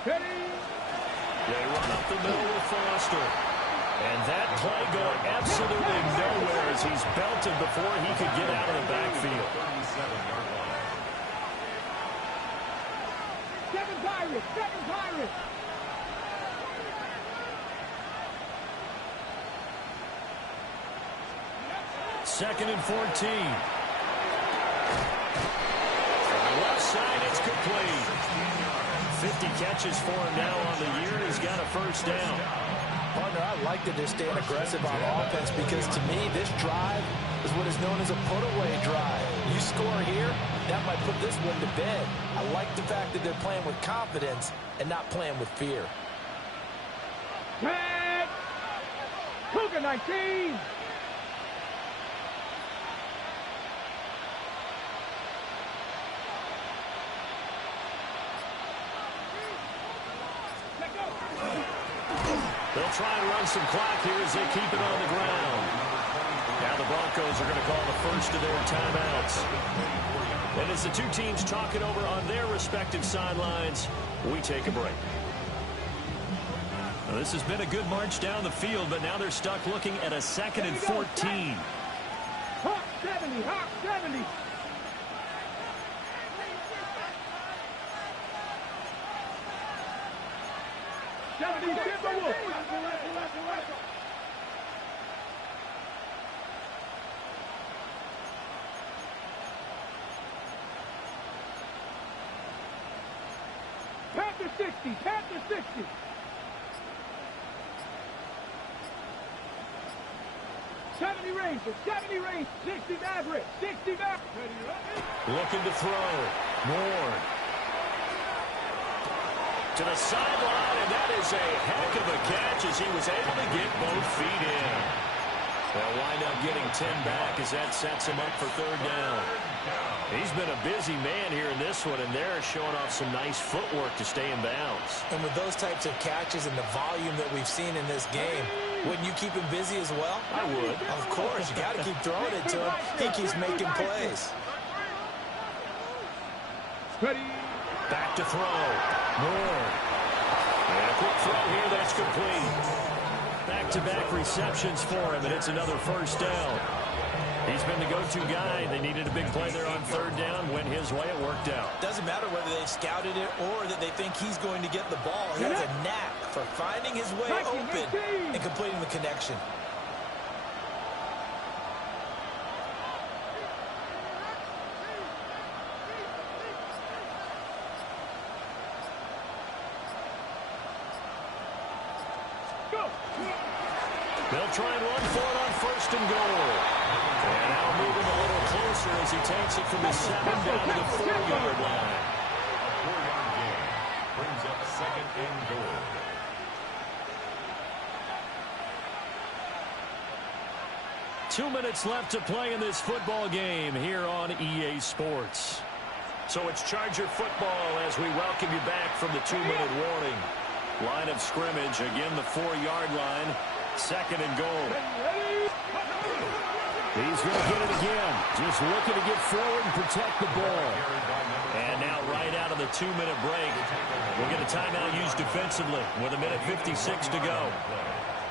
They run up the middle with Foster. And that play going absolutely nowhere as he's belted before he could get out of the backfield. 7 Pirates, 7 Pirates. Second and 14. Left side, it's complete. 50 catches for him now on the year. He's got a 1st down. Partner, I like that they're staying aggressive on offense because to me, this drive is what is known as a put-away drive. You score here, that might put this one to bed. I like the fact that they're playing with confidence and not playing with fear. Red! Cougar 19! They'll try and run some clock here as they keep it on the ground. Now the Broncos are going to call the first of their timeouts. And as the two teams talk it over on their respective sidelines, we take a break. Well, this has been a good march down the field, but now they're stuck looking at a 2nd and 14. Hawk 70, Hawk 70. Panther 60, Panther 60. Rangers, 70 Rangers, 60 Maverick, 60 Maverick. Looking to throw. Moore. To the sideline, and that is a heck of a catch as he was able to get both feet in. They'll wind up getting 10 back as that sets him up for 3rd down. He's been a busy man here in this one, and they're showing off some nice footwork to stay in bounds. And with those types of catches and the volume that we've seen in this game, wouldn't you keep him busy as well? I would. Of course. You got to keep throwing it to him. He keeps making plays. Back to throw. Moore. And a quick throw here that's complete. Back-to-back receptions for him, and it's another 1st down. He's been the go-to guy. They needed a big play there on 3rd down. Went his way. It worked out. Doesn't matter whether they've scouted it or that they think he's going to get the ball. He has a knack for finding his way open and completing the connection. They'll try and run for it on 1st and goal. And now moving a little closer as he takes it from the 7 down to the 4-yard line. A 4-yard gain brings up 2nd and goal. Two minutes left to play in this football game here on EA Sports. So it's Charger football as we welcome you back from the 2-minute warning. Line of scrimmage, again the 4-yard line. 2nd and goal. He's going to get it again. Just looking to get forward and protect the ball. And now right out of the 2-minute break, we'll get a timeout used defensively with 1:56 to go.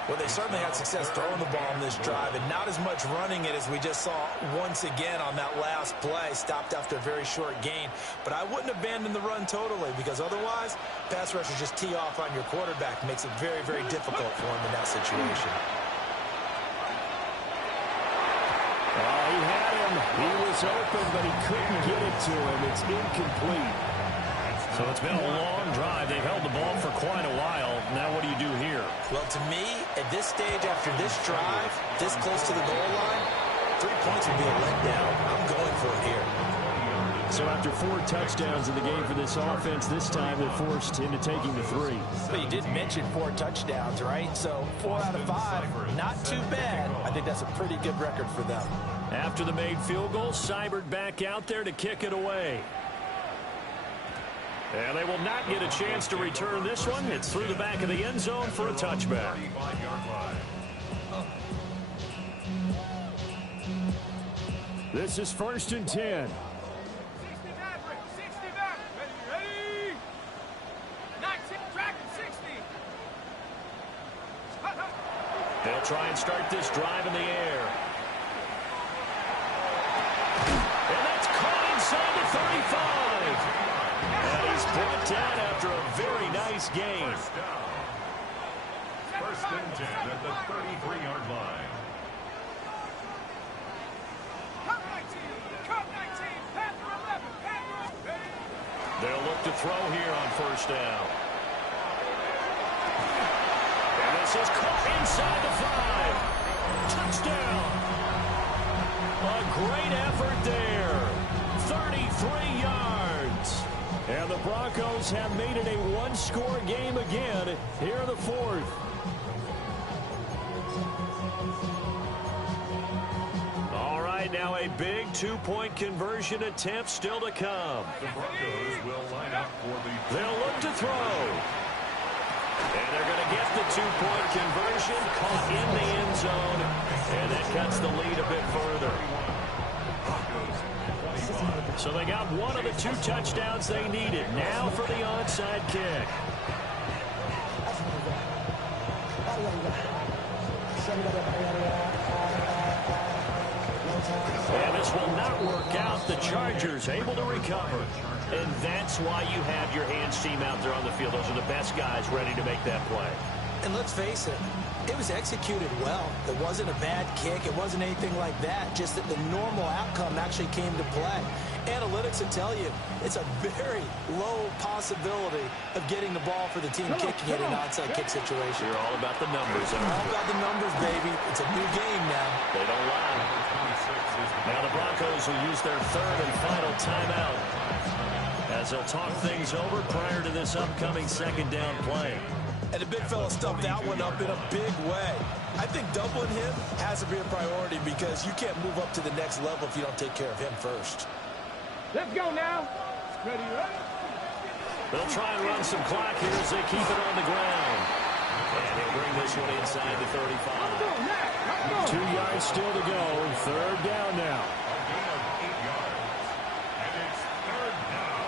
Well, they certainly had success throwing the ball in this drive and not as much running it as we just saw once again on that last play. Stopped after a very short gain. But I wouldn't abandon the run totally because otherwise, pass rushers just tee off on your quarterback. Makes it very, very difficult for him in that situation. Oh, he had him. He was open, but he couldn't get it to him. It's incomplete. So it's been a long drive. They've held the ball for quite a while. Now what do you do here? Well, to me, at this stage after this drive, this close to the goal line, 3 points would be a letdown. I'm going for it here. So after 4 touchdowns in the game for this offense, this time they're forced into taking the 3. But you did mention 4 touchdowns, right? So 4 out of 5, not too bad. I think that's a pretty good record for them. After the made field goal, Seibert back out there to kick it away. And they will not get a chance to return this one. It's through the back of the end zone for a touchback. This is 1st and 10. 60 Maverick, 60 Maverick. Ready? 19, tracking 60. They'll try and start this drive in the air. And that's caught inside the 35. And he's brought down after a very nice game. 1st and 10 at the 33-yard line. Cut 19, Panther 11, Panther 11. They'll look to throw here on 1st down. And this is caught inside the 5. Touchdown. A great effort there. 33 yards. And the Broncos have made it a one-score game again here in the 4th. All right, now a big 2-point conversion attempt still to come. The Broncos will line up for the... They'll look to throw. And they're going to get the 2-point conversion caught in the end zone. And that cuts the lead a bit further. So they got one of the 2 touchdowns they needed. Now for the onside kick. And this will not work out. The Chargers able to recover. And that's why you have your hands team out there on the field. Those are the best guys ready to make that play. And let's face it, it was executed well. It wasn't a bad kick. It wasn't anything like that. Just that the normal outcome actually came to play. Analytics will tell you it's a very low possibility of getting the ball for the team kicking it in an onside kick situation. You're all about the numbers. All about the numbers, baby. It's a new game now. They don't lie. Now the Broncos will use their 3rd and final timeout as they'll talk things over prior to this upcoming 2nd down play. And the big fella stuffed that one up in a big way. I think doubling him has to be a priority because you can't move up to the next level if you don't take care of him first. Let's go now. Ready, right? They'll try and run some clock here as they keep it on the ground. And they'll bring this one inside the 35. 2 yards still to go. 3rd down now. A gain of 8 yards. And it's 3rd down.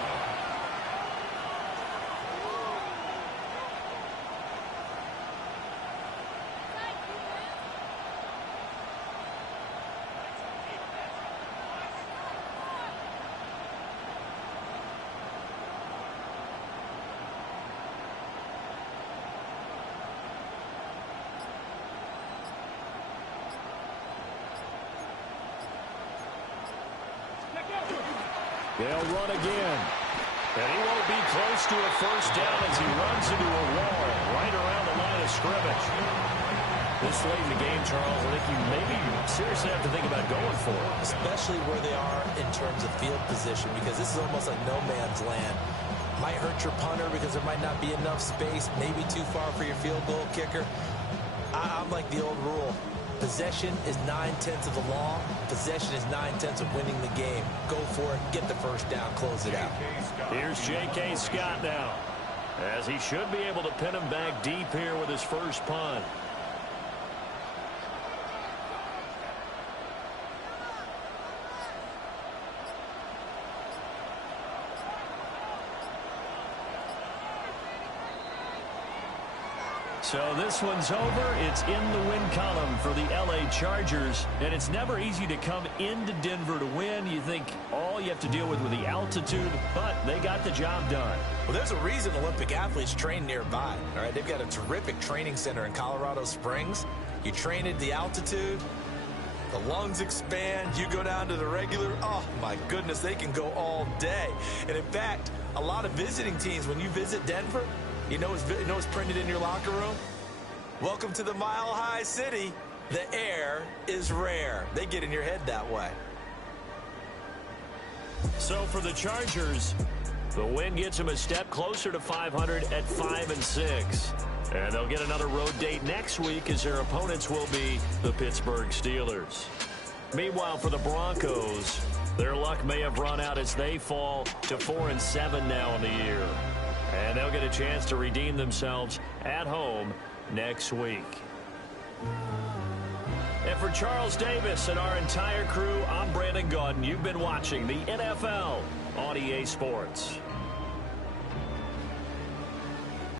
They'll run again. And he won't be close to a 1st down as he runs into a wall right around the line of scrimmage. This late in the game, Charles, I think you maybe seriously have to think about going for it. Especially where they are in terms of field position, because this is almost like no man's land. Might hurt your punter because there might not be enough space, maybe too far for your field goal kicker. I'm like the old rule. Possession is 9/10 of the law. Possession is 9/10 of winning the game. Go for it. Get the 1st down. Close it out. Here's J.K. Scott now, as he should be able to pin him back deep here with his first punt. So this one's over. It's in the win column for the L.A. Chargers. And it's never easy to come into Denver to win. You think all you have to deal with the altitude, but they got the job done. Well, there's a reason Olympic athletes train nearby. All right, they've got a terrific training center in Colorado Springs. You train at the altitude, the lungs expand, you go down to the regular. Oh, my goodness, they can go all day. And, in fact, a lot of visiting teams, when you visit Denver, you know it's printed in your locker room? Welcome to the Mile High City. The air is rare. They get in your head that way. So for the Chargers, the win gets them a step closer to 500 at 5-6. And they'll get another road date next week as their opponents will be the Pittsburgh Steelers. Meanwhile, for the Broncos, their luck may have run out as they fall to 4-7 now in the year. And they'll get a chance to redeem themselves at home next week. And for Charles Davis and our entire crew, I'm Brandon Gaudin. You've been watching the NFL on EA Sports.